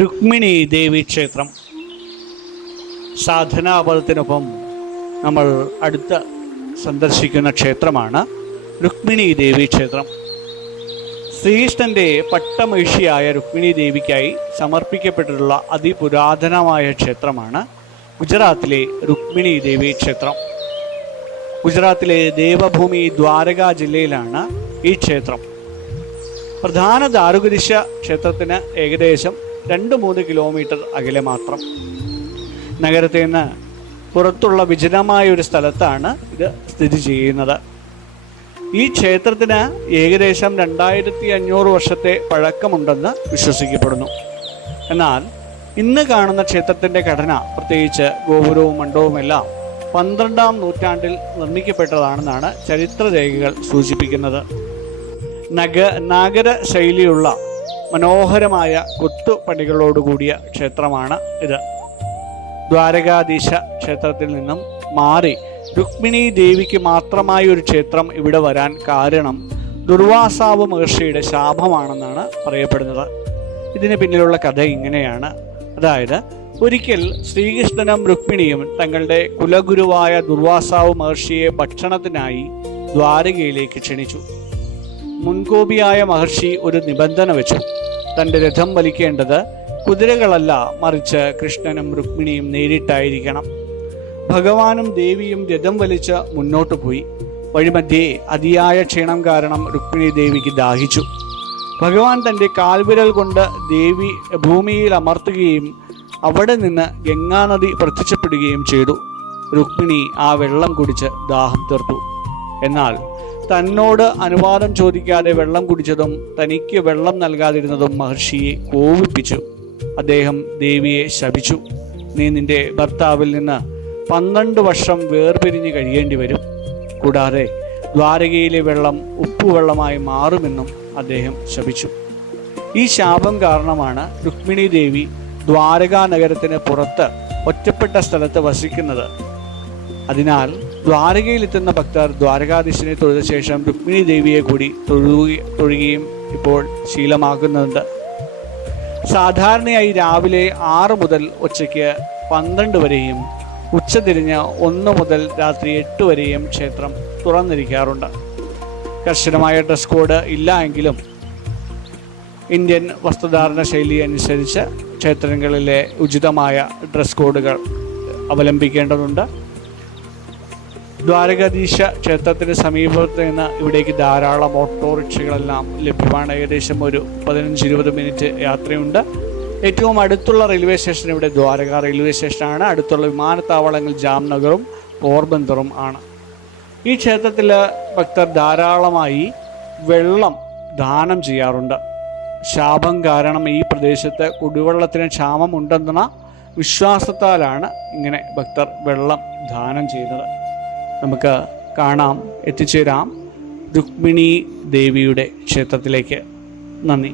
രുക്മിണി ദേവി ക്ഷേത്രം സാധനാപദത്തിനൊപ്പം നമ്മൾ അടുത്ത സന്ദർശിക്കുന്ന ക്ഷേത്രമാണ് രുക്മിണി ദേവി ക്ഷേത്രം. ശ്രീകൃഷ്ണൻ്റെ പട്ടമഹിഷിയായ രുക്മിണി ദേവിക്കായി സമർപ്പിക്കപ്പെട്ടിട്ടുള്ള അതിപുരാതനമായ ക്ഷേത്രമാണ് ഗുജറാത്തിലെ രുക്മിണി ദേവി ക്ഷേത്രം. ഗുജറാത്തിലെ ദേവഭൂമി ദ്വാരക ജില്ലയിലാണ് ഈ ക്ഷേത്രം. പ്രധാന ദാരുകദിശ ക്ഷേത്രത്തിന് ഏകദേശം 2-3 കിലോമീറ്റർ അകലെ മാത്രം. നഗരത്തിൽ നിന്ന് പുറത്തുള്ള വിജനമായ ഒരു സ്ഥലത്താണ് ഇത് സ്ഥിതി ചെയ്യുന്നത്. ഈ ക്ഷേത്രത്തിന് ഏകദേശം 2500 വർഷത്തെ പഴക്കമുണ്ടെന്ന് വിശ്വസിക്കപ്പെടുന്നു. എന്നാൽ ഇന്ന് കാണുന്ന ക്ഷേത്രത്തിൻ്റെ ഘടന, പ്രത്യേകിച്ച് ഗോപുരവും മണ്ഡപവുമെല്ലാം 12ാം നൂറ്റാണ്ടിൽ നിർമ്മിക്കപ്പെട്ടതാണെന്നാണ് ചരിത്രരേഖകൾ സൂചിപ്പിക്കുന്നത്. നാഗര ശൈലിയുള്ള മനോഹരമായ കൊത്തുപണികളോടുകൂടിയ ക്ഷേത്രമാണ് ഇത്. ദ്വാരകാധീശ ക്ഷേത്രത്തിൽ നിന്നും മാറി രുക്മിണി ദേവിക്ക് മാത്രമായ ഒരു ക്ഷേത്രം ഇവിടെ വരാൻ കാരണം ദുർവാസാവ് മഹർഷിയുടെ ശാപമാണെന്നാണ് പറയപ്പെടുന്നത്. ഇതിന് പിന്നിലുള്ള കഥ ഇങ്ങനെയാണ്. അതായത്, ഒരിക്കൽ ശ്രീകൃഷ്ണനും രുക്മിണിയും തങ്ങളുടെ കുലഗുരുവായ ദുർവാസാവ് മഹർഷിയെ ഭക്ഷണത്തിനായി ദ്വാരകയിലേക്ക് ക്ഷണിച്ചു. മുൻകോപിയായ മഹർഷി ഒരു നിബന്ധന വെച്ചു. തൻ്റെ രഥം വലിക്കേണ്ടത് കുതിരകളല്ല, മറിച്ച് കൃഷ്ണനും രുക്മിണിയും നേരിട്ടായിരിക്കണം. ഭഗവാനും ദേവിയും രഥം വലിച്ച് മുന്നോട്ട് പോയി. വഴിമധ്യേ അതിയായ ക്ഷീണം കാരണം രുക്മിണി ദേവിക്ക് ദാഹിച്ചു. ഭഗവാൻ തൻ്റെ കാൽവിരൽ കൊണ്ട് ദേവി ഭൂമിയിൽ അമർത്തുകയും അവിടെ നിന്ന് ഗംഗാനദി പ്രത്യക്ഷപ്പെടുകയും ചെയ്തു. രുക്മിണി ആ വെള്ളം കുടിച്ച് ദാഹം തീർത്തു. എന്നാൽ തന്നോട് അനുവാദം ചോദിക്കാതെ വെള്ളം കുടിച്ചതും തനിക്ക് വെള്ളം നൽകാതിരുന്നതും മഹർഷിയെ കോപിപ്പിച്ചു. അദ്ദേഹം ദേവിയെ ശപിച്ചു. നീ നിന്റെ ഭർത്താവിൽ നിന്ന് 12 വർഷം വേർപിരിഞ്ഞ് കഴിയേണ്ടി വരും. കൂടാതെ ദ്വാരകയിലെ വെള്ളം ഉപ്പുവെള്ളമായി മാറുമെന്നും അദ്ദേഹം ശപിച്ചു. ഈ ശാപം കാരണമാണ് രുക്മിണി ദേവി ദ്വാരകാ നഗരത്തിന് പുറത്ത് ഒറ്റപ്പെട്ട സ്ഥലത്ത് വസിക്കുന്നത്. അതിനാൽ ദ്വാരകയിലെത്തുന്ന ഭക്തർ ദ്വാരകാധീശനെ തൊഴുത ശേഷം രുക്മിണി ദേവിയെ കൂടി തൊഴുകയും ഇപ്പോൾ ശീലമാക്കുന്നുണ്ട്. സാധാരണയായി രാവിലെ 6 മുതൽ ഉച്ചയ്ക്ക് 12 വരെയും ഉച്ചതിരിഞ്ഞ് 1 മുതൽ രാത്രി 8 വരെയും ക്ഷേത്രം തുറന്നിരിക്കാറുണ്ട്. കർശനമായ ഡ്രസ് കോഡ് ഇല്ല എങ്കിലും ഇന്ത്യൻ വസ്ത്രധാരണ ശൈലി അനുസരിച്ച് ക്ഷേത്രങ്ങളിലെ ഉചിതമായ ഡ്രസ് കോഡുകൾ അവലംബിക്കേണ്ടതുണ്ട്. ദ്വാരകാധീശ ക്ഷേത്രത്തിന് സമീപത്ത് നിന്ന് ഇവിടേക്ക് ധാരാളം ഓട്ടോറിക്ഷകളെല്ലാം ലഭ്യമാണ്. ഏകദേശം ഒരു 15-20 മിനിറ്റ് യാത്രയുണ്ട്. ഏറ്റവും അടുത്തുള്ള റെയിൽവേ സ്റ്റേഷൻ ഇവിടെ ദ്വാരക റെയിൽവേ സ്റ്റേഷനാണ്. അടുത്തുള്ള വിമാനത്താവളങ്ങൾ ജാംനഗറും പോർബന്തറും ആണ്. ഈ ക്ഷേത്രത്തിൽ ഭക്തർ ധാരാളമായി വെള്ളം ദാനം ചെയ്യാറുണ്ട്. ശാപം കാരണം ഈ പ്രദേശത്ത് കുടിവെള്ളത്തിന് ക്ഷാമമുണ്ടെന്ന വിശ്വാസത്താലാണ് ഇങ്ങനെ ഭക്തർ വെള്ളം ദാനം ചെയ്യുന്നത്. നമുക്ക് എത്തിച്ചേരാം രുക്മിണി ദേവിയുടെ ക്ഷേത്രത്തിലേക്ക്. നന്ദി.